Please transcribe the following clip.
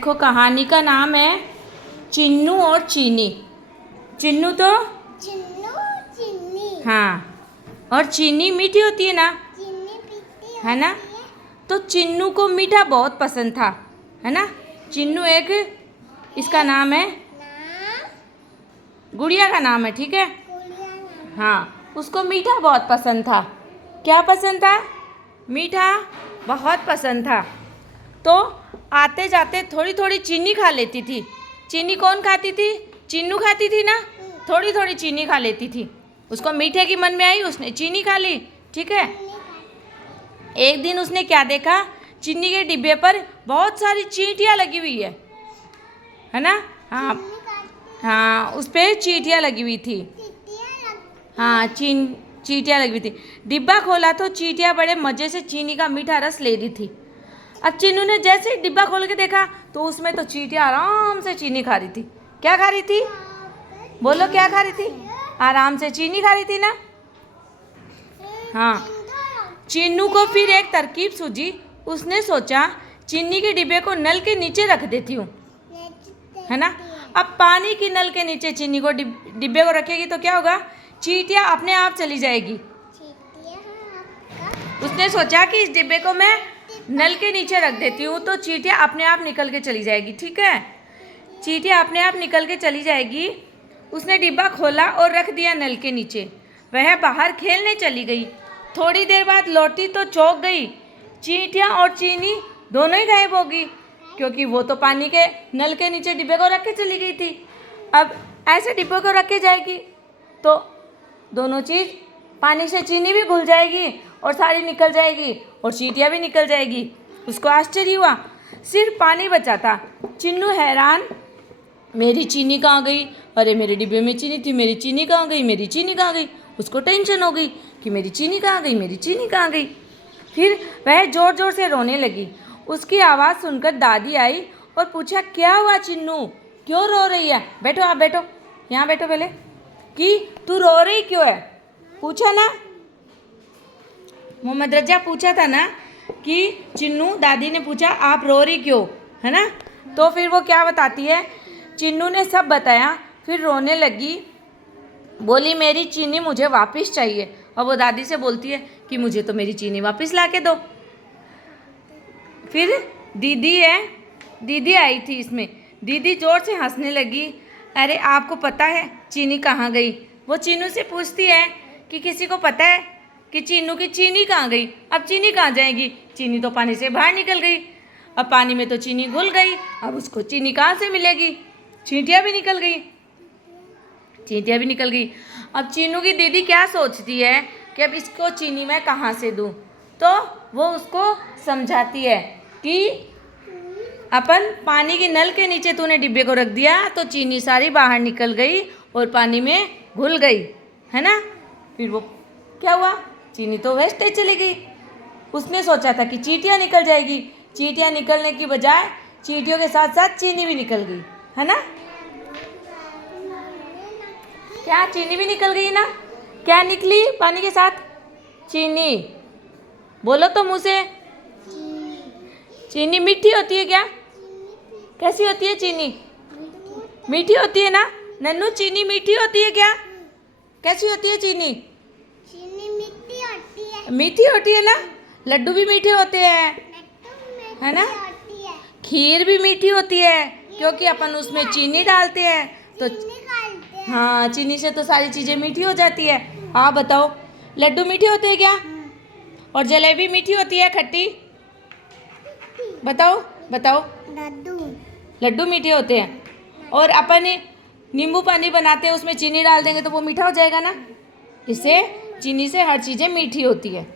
देखो कहानी का नाम है चिन्नू और चीनी। चिन्नू तो चिन्नू चीनी। हाँ, और चीनी मीठी होती है ना, चीनी पीती है ना। तो चिन्नू को मीठा बहुत पसंद था, है ना। चिन्नू एक इसका नाम है, गुड़िया का नाम है, ठीक है। हाँ, उसको मीठा बहुत पसंद था। क्या पसंद था? मीठा बहुत पसंद था। तो आते जाते थोड़ी थोड़ी चीनी खा लेती थी। चीनी कौन खाती थी? चिन्नू खाती थी ना। थोड़ी थोड़ी चीनी खा लेती थी। उसको मीठे की मन में आई, उसने चीनी खा ली, ठीक है। एक दिन उसने क्या देखा, चीनी के डिब्बे पर बहुत सारी चींटियाँ लगी हुई है ना। हाँ हाँ, उस पर चींटियाँ लगी हुई थी। हाँ, चींटियाँ लगी हुई थी। डिब्बा खोला तो चींटियाँ बड़े मज़े से चीनी का मीठा रस ले रही थी। अब चिन्नू ने जैसे ही डिब्बा खोल के देखा तो उसमें तो चींटियाँ आराम से चीनी खा रही थी। क्या खा रही थी? बोलो, क्या खा रही थी? आराम से चीनी खा रही थी ना। हाँ, चिन्नू को फिर एक तरकीब सूझी। उसने सोचा चीनी के डिब्बे को नल के नीचे रख देती हूँ, है ना। अब पानी की नल के नीचे चीनी को डिब्बे को रखेगी तो क्या होगा? चींटियाँ अपने आप चली जाएगी। उसने सोचा कि इस डिब्बे को मैं नल के नीचे रख देती हूँ तो चींटियाँ अपने आप निकल के चली जाएगी, ठीक है। चींटियाँ अपने आप निकल के चली जाएगी। उसने डिब्बा खोला और रख दिया नल के नीचे। वह बाहर खेलने चली गई। थोड़ी देर बाद लौटी तो चौंक गई। चींटियाँ और चीनी दोनों ही गायब हो गई, क्योंकि वो तो पानी के नल के नीचे डिब्बे को रख के चली गई थी। अब ऐसे डिब्बे को रख के जाएगी तो दोनों चीज़, पानी से चीनी भी घुल जाएगी और सारी निकल जाएगी और चींटियाँ भी निकल जाएगी। उसको आश्चर्य हुआ, सिर्फ पानी बचा था। चिन्नू हैरान, मेरी चीनी कहाँ गई? अरे मेरे डिब्बे में चीनी थी, मेरी चीनी कहाँ गई? मेरी चीनी कहाँ गई? उसको टेंशन हो गई कि मेरी चीनी कहाँ गई? मेरी चीनी कहाँ गई? फिर वह ज़ोर ज़ोर से रोने लगी। उसकी आवाज़ सुनकर दादी आई और पूछा, क्या हुआ चिन्नू, क्यों रो रही है? बैठो, आप बैठो, यहाँ बैठो पहले, कि तू रो रही क्यों है? पूछा ना, मोहम्मद रजा पूछा था ना कि चिन्नू, दादी ने पूछा आप रो रही क्यों, है ना। तो फिर वो क्या बताती है, चिन्नू ने सब बताया। फिर रोने लगी, बोली मेरी चीनी मुझे वापस चाहिए। और वो दादी से बोलती है कि मुझे तो मेरी चीनी वापस ला के दो। फिर दीदी आई थी इसमें। दीदी जोर से हंसने लगी। अरे आपको पता है चीनी कहाँ गई? वो चिन्नू से पूछती है कि किसी को पता है कि चिन्नू की चीनी कहाँ गई? अब चीनी कहाँ जाएगी? चीनी तो पानी से बाहर निकल गई। अब पानी में तो चीनी घुल गई, अब उसको चीनी कहाँ से मिलेगी? चींटियाँ भी निकल गई, चींटियाँ भी निकल गई। अब चिन्नू की दीदी क्या सोचती है कि अब इसको चीनी मैं कहाँ से दूँ? तो वो उसको समझाती है कि अपन पानी की नल के नीचे तूने डिब्बे को रख दिया तो चीनी सारी बाहर निकल गई और पानी में घुल गई, है ना। फिर वो क्या हुआ? चीनी तो वेस्टेज चली गई। उसने सोचा था कि चींटियाँ निकल जाएगी। चींटियाँ निकलने की बजाय चींटियों के साथ साथ चीनी भी निकल गई, है ना। क्या चीनी भी निकल गई ना? क्या निकली पानी के साथ? चीनी। बोलो तो मुँह से। चीनी मीठी होती है क्या? कैसी होती है चीनी? मीठी होती है ना नन्नू? चीनी मीठी होती है क्या? कैसी होती है चीनी? चीनी मीठी होती है। मीठी होती है ना। लड्डू भी मीठे होते हैं, है ना। खीर भी मीठी होती है क्योंकि अपन उसमें चीनी डालते हैं तो हाँ, चीनी से तो सारी चीज़ें मीठी हो जाती है। आप बताओ, लड्डू मीठे होते हैं क्या? और जलेबी मीठी होती है खट्टी? बताओ बताओ। लड्डू मीठे होते हैं। और अपन नींबू पानी बनाते हैं, उसमें चीनी डाल देंगे तो वो मीठा हो जाएगा ना। इससे चीनी से हर चीज़ें मीठी होती है।